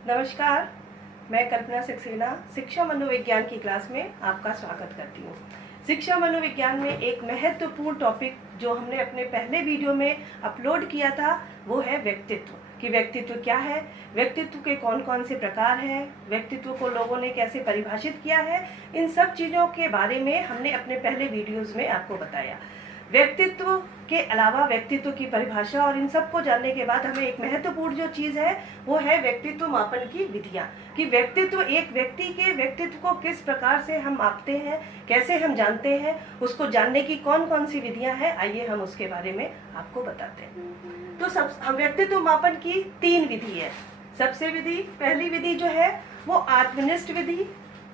नमस्कार, मैं कल्पना सक्सेना शिक्षा मनोविज्ञान की क्लास में आपका स्वागत करती हूँ। शिक्षा मनोविज्ञान में एक महत्वपूर्ण टॉपिक जो हमने अपने पहले वीडियो में अपलोड किया था वो है व्यक्तित्व। कि व्यक्तित्व क्या है, व्यक्तित्व के कौन कौन से प्रकार हैं, व्यक्तित्व को लोगों ने कैसे परिभाषित किया है, इन सब चीज़ों के बारे में हमने अपने पहले वीडियोज़ में आपको बताया। व्यक्तित्व के अलावा व्यक्तित्व की परिभाषा और इन सब को जानने के बाद हमें एक महत्वपूर्ण जो चीज़ है वो है व्यक्तित्व मापन की विधियाँ। कि व्यक्तित्व, एक व्यक्ति के व्यक्तित्व को किस प्रकार से हम मापते हैं, कैसे हम जानते हैं, उसको जानने की कौन कौन सी विधियाँ हैं, आइए हम उसके बारे में आपको बताते हैं। तो हम व्यक्तित्व मापन की 3 विधि है। पहली विधि जो है वो आत्मनिष्ठ विधि,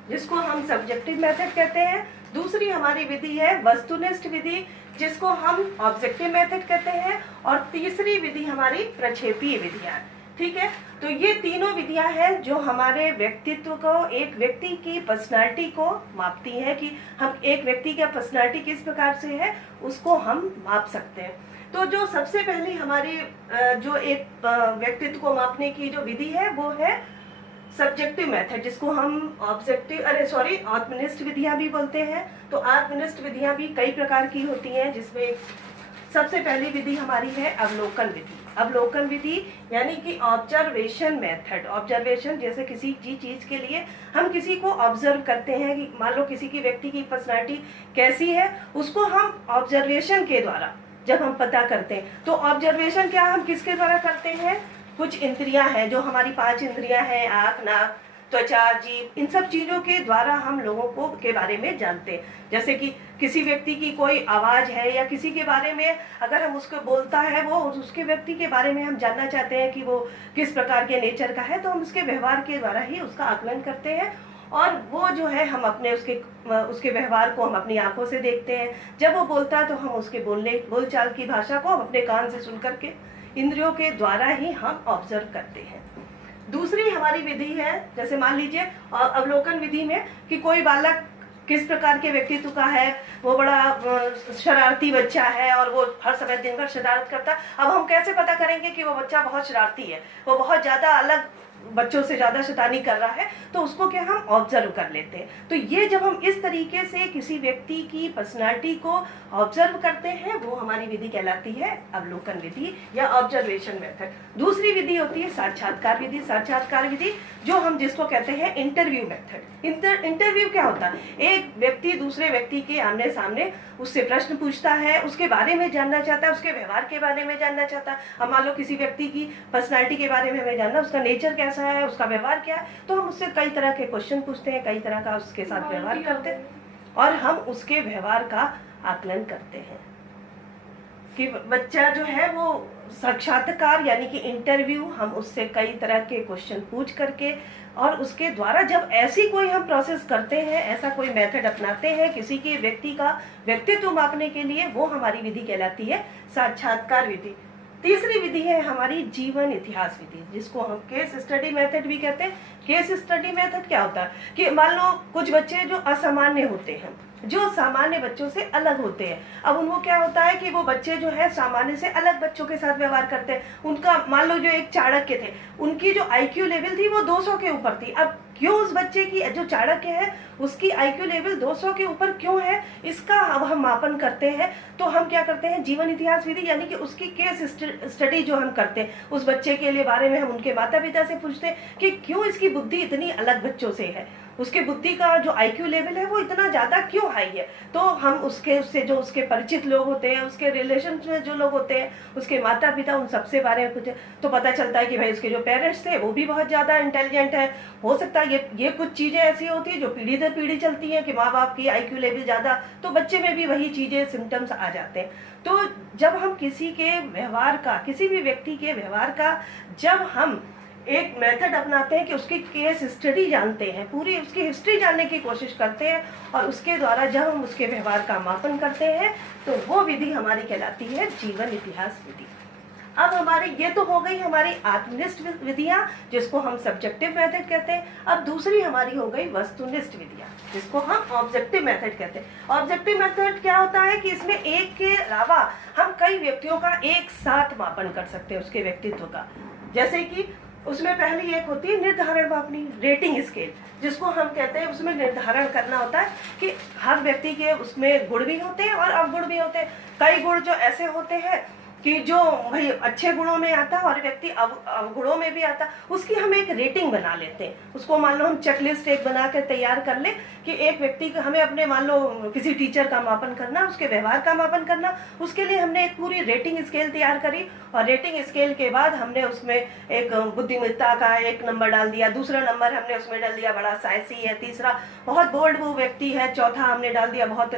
जिसको हम सब्जेक्टिव मेथड कहते हैं। दूसरी हमारी विधि है वस्तुनिष्ठ विधि, जिसको हम ऑब्जेक्टिव मेथड कहते हैं। और तीसरी विधि हमारी प्रक्षेपीय विधियां। ठीक है, तो ये तीनों विधियां हैं जो हमारे व्यक्तित्व को, एक व्यक्ति की पर्सनालिटी को मापती हैं कि हम एक व्यक्ति का पर्सनालिटी किस प्रकार से है उसको हम माप सकते हैं। तो जो सबसे पहली हमारी जो एक व्यक्तित्व को मापने की जो विधि है वो है सब्जेक्टिव मेथड, जिसको हम आत्मनिष्ठ विधियां भी बोलते हैं। तो आत्मनिष्ठ विधियां भी कई प्रकार की होती हैं, जिसमें सबसे पहली विधि हमारी है अवलोकन विधि। अवलोकन विधि यानी कि ऑब्जर्वेशन मेथड। ऑब्जर्वेशन, जैसे किसी चीज के लिए हम किसी को ऑब्जर्व करते हैं कि मान लो किसी की व्यक्ति की पर्सनालिटी कैसी है, उसको हम ऑब्जर्वेशन के द्वारा जब हम पता करते हैं। तो ऑब्जर्वेशन क्या हम किसके द्वारा करते हैं, कुछ इंद्रियां हैं जो हमारी 5 इंद्रियां हैं, आँख, नाक, त्वचा, जीभ, इन सब चीजों के द्वारा हम लोगों को के बारे में जानते हैं। जैसे कि किसी व्यक्ति की कोई आवाज है या किसी के बारे में अगर हम उसको बोलता है, वो उसके व्यक्ति के बारे में हम जानना चाहते हैं कि वो किस प्रकार के नेचर का है, तो हम उसके व्यवहार के द्वारा ही उसका आकलन करते हैं। और वो जो है हम अपने उसके व्यवहार को हम अपनी आंखों से देखते हैं। जब वो बोलता है तो हम उसके बोलचाल की भाषा को हम अपने कान से सुन करके इंद्रियों के द्वारा ही हम ऑब्जर्व करते हैं। दूसरी हमारी विधि है, जैसे मान लीजिए अवलोकन विधि में कि कोई बालक किस प्रकार के व्यक्तित्व का है, वो बड़ा शरारती बच्चा है और वो हर समय दिन भर शरारत करता है। अब हम कैसे पता करेंगे कि वो बच्चा बहुत शरारती है, वो बहुत ज़्यादा अलग बच्चों से ज़्यादा शैतानी कर रहा है, तो उसको क्या हम ऑब्जर्व कर लेते हैं। तो ये जब हम इस तरीके से किसी व्यक्ति की पर्सनालिटी को ऑब्जर्व करते हैं वो हमारी विधि कहलाती है अवलोकन विधि या ऑब्जर्वेशन मेथड। दूसरी विधि होती है साक्षात्कार विधि। साक्षात्कार विधि जो हम जिसको कहते हैं इंटरव्यू मेथड। इंटरव्यू क्या होता है, एक व्यक्ति दूसरे व्यक्ति के आमने सामने उससे प्रश्न पूछता है, उसके बारे में जानना चाहता है, उसके व्यवहार के बारे में जानना चाहता है। अब मान लो किसी व्यक्ति की पर्सनालिटी के बारे में हमें जानना, उसका नेचर कैसा है, उसका व्यवहार क्या है, तो हम उससे कई तरह के क्वेश्चन पूछते हैं, कई तरह का उसके साथ व्यवहार करते हैं और हम उसके व्यवहार का आकलन करते हैं कि बच्चा जो है वो साक्षात्कार यानी कि इंटरव्यू, हम उससे कई तरह के क्वेश्चन पूछ करके और उसके द्वारा जब ऐसी कोई हम प्रोसेस करते हैं, ऐसा कोई मेथड अपनाते हैं किसी के व्यक्ति का व्यक्तित्व मापने के लिए, वो हमारी विधि कहलाती है साक्षात्कार विधि। तीसरी विधि है हमारी जीवन इतिहास विधि, जिसको हम केस स्टडी मेथड भी कहते हैं। केस स्टडी मेथड क्या होता है कि मान लो कुछ बच्चे जो असामान्य होते हैं, जो सामान्य बच्चों से अलग होते हैं। अब उनको क्या होता है कि वो बच्चे जो है सामान्य से अलग बच्चों के साथ व्यवहार करते हैं। उनका मान लो जो एक चाणक्य थे, उनकी जो IQ लेवल थी वो 200 के ऊपर थी। अब क्यों उस बच्चे की जो चाणक्य है उसकी IQ लेवल 200 के ऊपर क्यों है, इसका अब हम मापन करते हैं। तो हम क्या करते हैं, जीवन इतिहास विधि यानी कि उसकी केस स्टडी जो हम करते हैं, उस बच्चे के लिए बारे में हम उनके माता पिता से पूछते हैं कि क्यों इसकी बुद्धि इतनी अलग बच्चों से है, उसके बुद्धि का जो IQ लेवल है वो इतना ज़्यादा क्यों हाई है। तो हम उससे जो उसके परिचित लोग होते हैं, उसके रिलेशन में जो लोग होते हैं, उसके माता पिता, उन सबसे बारे में पूछे तो पता चलता है कि भाई उसके जो पेरेंट्स थे वो भी बहुत ज़्यादा इंटेलिजेंट है। हो सकता है ये कुछ चीज़ें ऐसी होती है जो पीढ़ी दर पीढ़ी चलती हैं कि माँ बाप की IQ लेवल ज़्यादा, तो बच्चे में भी वही चीज़ें सिम्टम्स आ जाते हैं। तो जब हम किसी के व्यवहार का, किसी भी व्यक्ति के व्यवहार का जब हम एक मेथड अपनाते हैं कि उसकी केस स्टडी जानते हैं, पूरी उसकी हिस्ट्री जानने की कोशिश करते हैं और उसके द्वारा जब हम उसके व्यवहार का मापन करते हैं तो वो विधि हमारी कहलाती है जीवन इतिहास विधि। अब हमारी ये तो हो गई हमारी आत्मनिष्ठ विधियां, जिसको हम सब्जेक्टिव मेथड कहते हैं। अब दूसरी हमारी हो गई वस्तुनिष्ठ विधियां, जिसको हम ऑब्जेक्टिव मेथड कहते हैं। ऑब्जेक्टिव मेथड क्या होता है कि इसमें एक के अलावा हम कई व्यक्तियों का एक साथ मापन कर सकते हैं उसके व्यक्तित्व का। जैसे कि उसमें पहली एक होती है निर्धारण मापनी, रेटिंग स्केल, जिसको हम कहते हैं उसमें निर्धारण करना होता है कि हर व्यक्ति के उसमें गुण भी होते हैं और अवगुण भी होते हैं। कई गुण जो ऐसे होते हैं कि जो भाई अच्छे गुणों में आता है और व्यक्ति अवगुणों में भी आता है, उसकी हम एक रेटिंग बना लेते हैं। उसको मान लो हम चेकलिस्ट एक बना कर तैयार कर ले कि एक व्यक्ति का हमें अपने मान लो किसी टीचर का मापन करना, उसके व्यवहार का मापन करना, उसके लिए हमने एक पूरी रेटिंग स्केल तैयार करी और रेटिंग स्केल के बाद हमने उसमें एक बुद्धिमत्ता का एक नंबर डाल दिया, दूसरा नंबर हमने उसमें डाल दिया बड़ा साहसी है, तीसरा बहुत बोल्ड वो व्यक्ति है, चौथा हमने डाल दिया बहुत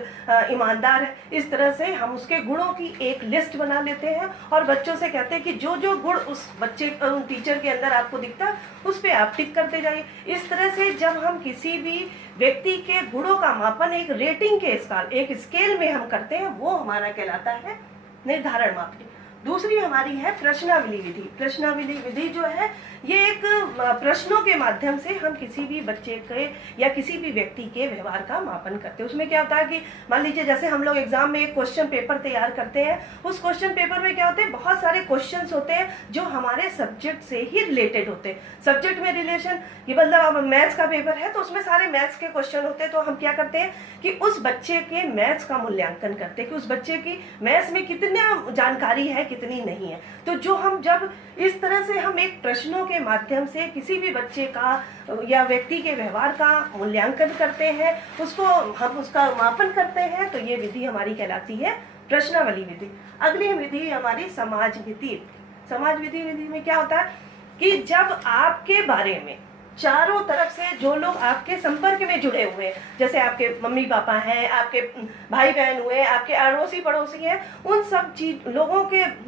ईमानदार है। इस तरह से हम उसके गुणों की एक लिस्ट बना लेते हैं और बच्चों से कहते हैं कि जो जो गुण उस बच्चे टीचर के अंदर आपको दिखता है उस पे आप टिक करते जाइए। इस तरह से जब हम किसी भी व्यक्ति के गुणों का मापन एक रेटिंग के एक स्केल में हम करते हैं, वो हमारा कहलाता है निर्धारण मापनी। दूसरी हमारी है प्रश्नावली विधि। प्रश्नावली विधि जो है ये एक प्रश्नों के माध्यम से हम किसी भी बच्चे के या किसी भी व्यक्ति के व्यवहार का मापन करते हैं। उसमें क्या होता है कि मान लीजिए जैसे हम लोग एग्जाम में एक क्वेश्चन पेपर तैयार करते हैं, उस क्वेश्चन पेपर में क्या होते हैं, बहुत सारे क्वेश्चंस होते हैं जो हमारे सब्जेक्ट से ही रिलेटेड होते हैं। सब्जेक्ट में रिलेशन, ये मतलब अब मैथ्स का पेपर है तो उसमें सारे मैथ्स के क्वेश्चन होते हैं, तो हम क्या करते हैं कि उस बच्चे के मैथ्स का मूल्यांकन करते हैं कि उस बच्चे की मैथ्स में कितनी जानकारी है कितनी नहीं है। तो जो हम जब इस तरह से हम एक प्रश्नों के माध्यम से किसी भी बच्चे का या व्यक्ति के व्यवहार का मूल्यांकन करते हैं, उसको हम उसका मापन करते हैं, तो ये विधि हमारी कहलाती है प्रश्नावली विधि। अगली विधि हमारी समाज विधि। समाज विधि में क्या होता है कि जब आपके बारे में चारों तरफ से जो लोग आपके संपर्क में जुड़े हुए हैं, जैसे आपके मम्मी पापा हैं, आपके भाई बहन हुए, आपके अड़ोसी पड़ोसी हैं, उन सब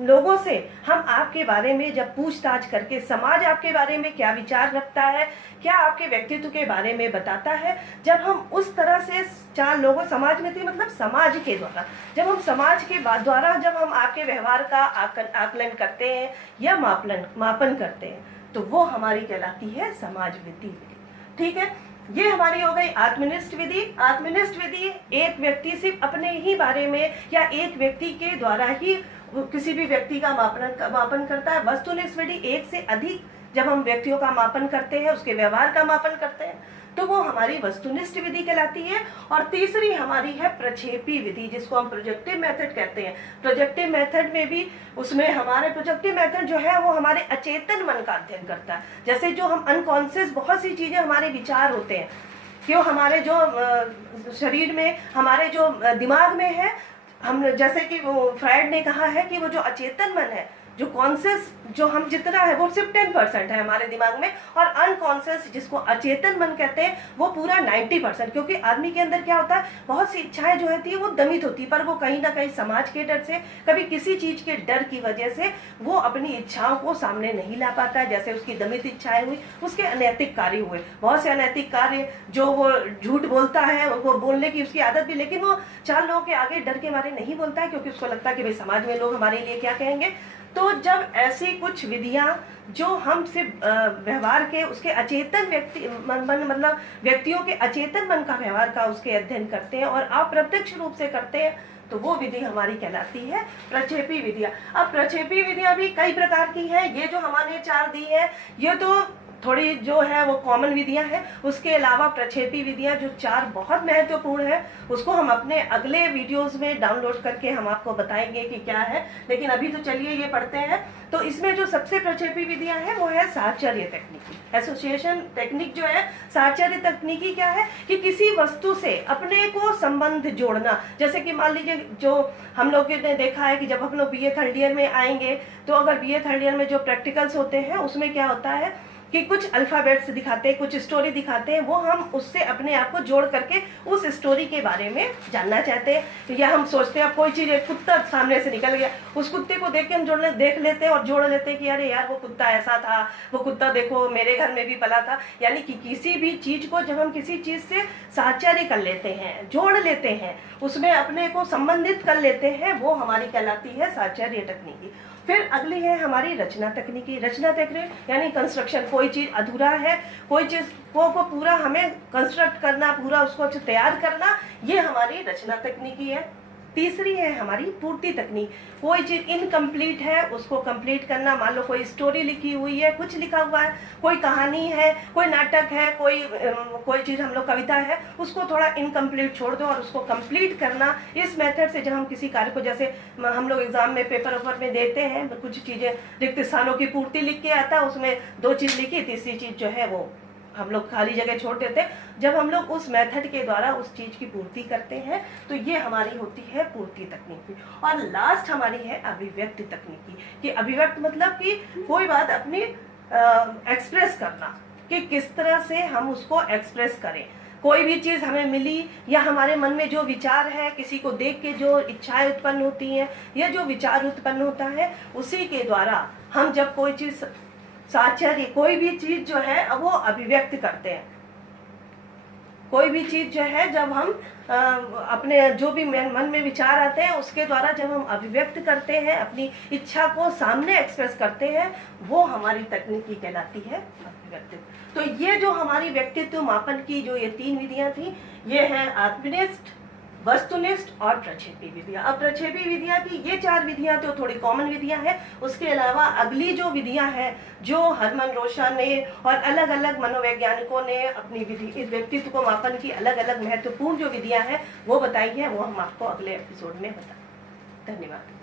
लोगों से हम आपके बारे में जब पूछताछ करके समाज आपके बारे में क्या विचार रखता है, क्या आपके व्यक्तित्व के बारे में बताता है, जब हम उस तरह से चार लोगों समाज में थे मतलब समाज के द्वारा, जब हम समाज के द्वारा जब हम आपके व्यवहार का आकलन करते हैं या मापन करते हैं, तो वो हमारी कहलाती है समाज विधि। ठीक है, ये हमारी हो गई आत्मनिष्ठ विधि। आत्मनिष्ठ विधि एक व्यक्ति सिर्फ अपने ही बारे में या एक व्यक्ति के द्वारा ही किसी भी व्यक्ति का मापन करता है। वस्तुनिष्ठ विधि एक से अधिक जब हम व्यक्तियों का मापन करते हैं, उसके व्यवहार का मापन करते हैं, तो वो हमारी वस्तुनिष्ठ विधि कहलाती है। और तीसरी हमारी है प्रक्षेपी विधि, जिसको हम प्रोजेक्टिव मेथड कहते हैं। प्रोजेक्टिव मेथड में भी उसमें हमारे प्रोजेक्टिव मेथड जो है वो हमारे अचेतन मन का अध्ययन करता है। जैसे जो हम अनकॉन्शियस बहुत सी चीजें हमारे विचार होते हैं, क्यों हमारे जो शरीर में हमारे जो दिमाग में है, हम जैसे कि वो फ्रायड ने कहा है कि वो जो अचेतन मन है, जो कॉन्शियस जो हम जितना है वो सिर्फ 10% है हमारे दिमाग में, और अनकॉन्शियस जिसको अचेतन मन कहते हैं वो पूरा 90%। क्योंकि आदमी के अंदर क्या होता है, बहुत सी इच्छाएं जो होती है वो दमित होती है, पर वो कहीं ना कहीं समाज के डर से, कभी किसी चीज के डर की वजह से वो अपनी इच्छाओं को सामने नहीं ला पाता है। जैसे उसकी दमित इच्छाएं हुई, उसके अनैतिक कार्य हुए, बहुत से अनैतिक कार्य जो वो झूठ बोलता है, वो बोलने की उसकी आदत भी, लेकिन वो 4 लोगों के आगे डर के मारे नहीं बोलता है, क्योंकि उसको लगता है कि भाई समाज में लोग हमारे लिए क्या कहेंगे। तो जब ऐसी कुछ विधियां जो हम सिर्फ व्यवहार के उसके अचेतन मतलब व्यक्तियों के अचेतन मन का व्यवहार का उसके अध्ययन करते हैं और अप्रत्यक्ष रूप से करते हैं, तो वो विधि हमारी कहलाती है प्रक्षेपी विधियां। अब प्रक्षेपी विधियां भी कई प्रकार की है। ये जो हमारे 4 दी है ये तो थोड़ी जो है वो कॉमन विधियां हैं। उसके अलावा प्रक्षेपी विधियां जो 4 बहुत महत्वपूर्ण है, उसको हम अपने अगले वीडियोस में डाउनलोड करके हम आपको बताएंगे कि क्या है। लेकिन अभी तो चलिए ये पढ़ते हैं। तो इसमें जो सबसे प्रक्षेपी विधियां हैं वो है साहचर्य तकनीकी, एसोसिएशन टेक्निक जो है। साहचर्य तकनीकी क्या है कि किसी वस्तु से अपने को संबंध जोड़ना। जैसे कि मान लीजिए जो हम लोग ने देखा है कि जब हम लोग BA थर्ड ईयर में आएंगे, तो अगर BA थर्ड ईयर में जो प्रैक्टिकल्स होते हैं उसमें क्या होता है कि कुछ अल्फाबेट्स दिखाते हैं, कुछ स्टोरी दिखाते हैं, वो हम उससे अपने आप को जोड़ करके उस स्टोरी के बारे में जानना चाहते हैं। या हम सोचते हैं कोई चीज़, एक कुत्ता सामने से निकल गया, उस कुत्ते को देख के हम देख लेते हैं और जोड़ लेते हैं कि अरे यार वो कुत्ता ऐसा था, वो कुत्ता देखो मेरे घर में भी पला था। यानी कि किसी भी चीज़ को जब हम किसी चीज़ से साहचर्य कर लेते हैं, जोड़ लेते हैं, उसमें अपने को संबंधित कर लेते हैं, वो हमारी कहलाती है साहचर्य तकनीकी। फिर अगली है हमारी रचना तकनीकी। रचना तकनीक यानी कंस्ट्रक्शन, कोई चीज़ अधूरा है, कोई चीज़ को पूरा हमें कंस्ट्रक्ट करना, पूरा उसको तैयार करना, ये हमारी रचना तकनीकी है। तीसरी है हमारी पूर्ति तकनीक। कोई चीज़ इनकम्प्लीट है, उसको कंप्लीट करना। मान लो कोई स्टोरी लिखी हुई है, कुछ लिखा हुआ है, कोई कहानी है, कोई नाटक है, कोई चीज़ हम लोग कविता है, उसको थोड़ा इनकम्प्लीट छोड़ दो और उसको कंप्लीट करना। इस मेथड से जब हम किसी कार्य को, जैसे हम लोग एग्जाम में पेपर वेपर में देते हैं, कुछ चीज़ें रिक्त स्थानों की पूर्ति लिख के आता है, उसमें 2 चीज़ लिखी, तीसरी चीज़ जो है वो हम लोग खाली जगह छोड़ देते हैं। जब हम लोग उस मेथड के द्वारा उस चीज़ की पूर्ति करते हैं तो ये हमारी होती है पूर्ति तकनीकी। और लास्ट हमारी है अभिव्यक्ति तकनीकी, कि अभिव्यक्त मतलब कि कोई बात अपनी एक्सप्रेस करना, कि किस तरह से हम उसको एक्सप्रेस करें। कोई भी चीज़ हमें मिली या हमारे मन में जो विचार है, किसी को देख के जो इच्छाएं उत्पन्न होती हैं या जो विचार उत्पन्न होता है, उसी के द्वारा हम जब कोई चीज़ साचर्य, कोई भी चीज जो है अब वो अभिव्यक्त करते हैं। कोई भी चीज जो है जब हम अपने जो भी मन में विचार आते हैं उसके द्वारा जब हम अभिव्यक्त करते हैं, अपनी इच्छा को सामने एक्सप्रेस करते हैं, वो हमारी तकनीकी कहलाती है अभिव्यक्ति। तो ये जो हमारी व्यक्तित्व मापन की जो ये 3 विधियां थी, ये हैं आत्मनिष्ठ, वस्तुनिष्ठ और प्रक्षेपी विधियां। अब प्रक्षेपी विधियां की ये 4 विधियां तो थोड़ी कॉमन विधियां हैं। उसके अलावा अगली जो विधियां हैं, जो हरमन रोशन ने और अलग अलग मनोवैज्ञानिकों ने अपनी विधि, इस व्यक्तित्व को मापन की अलग अलग महत्वपूर्ण जो विधियां हैं वो बताई हैं, वो हम आपको अगले एपिसोड में बताएं। धन्यवाद।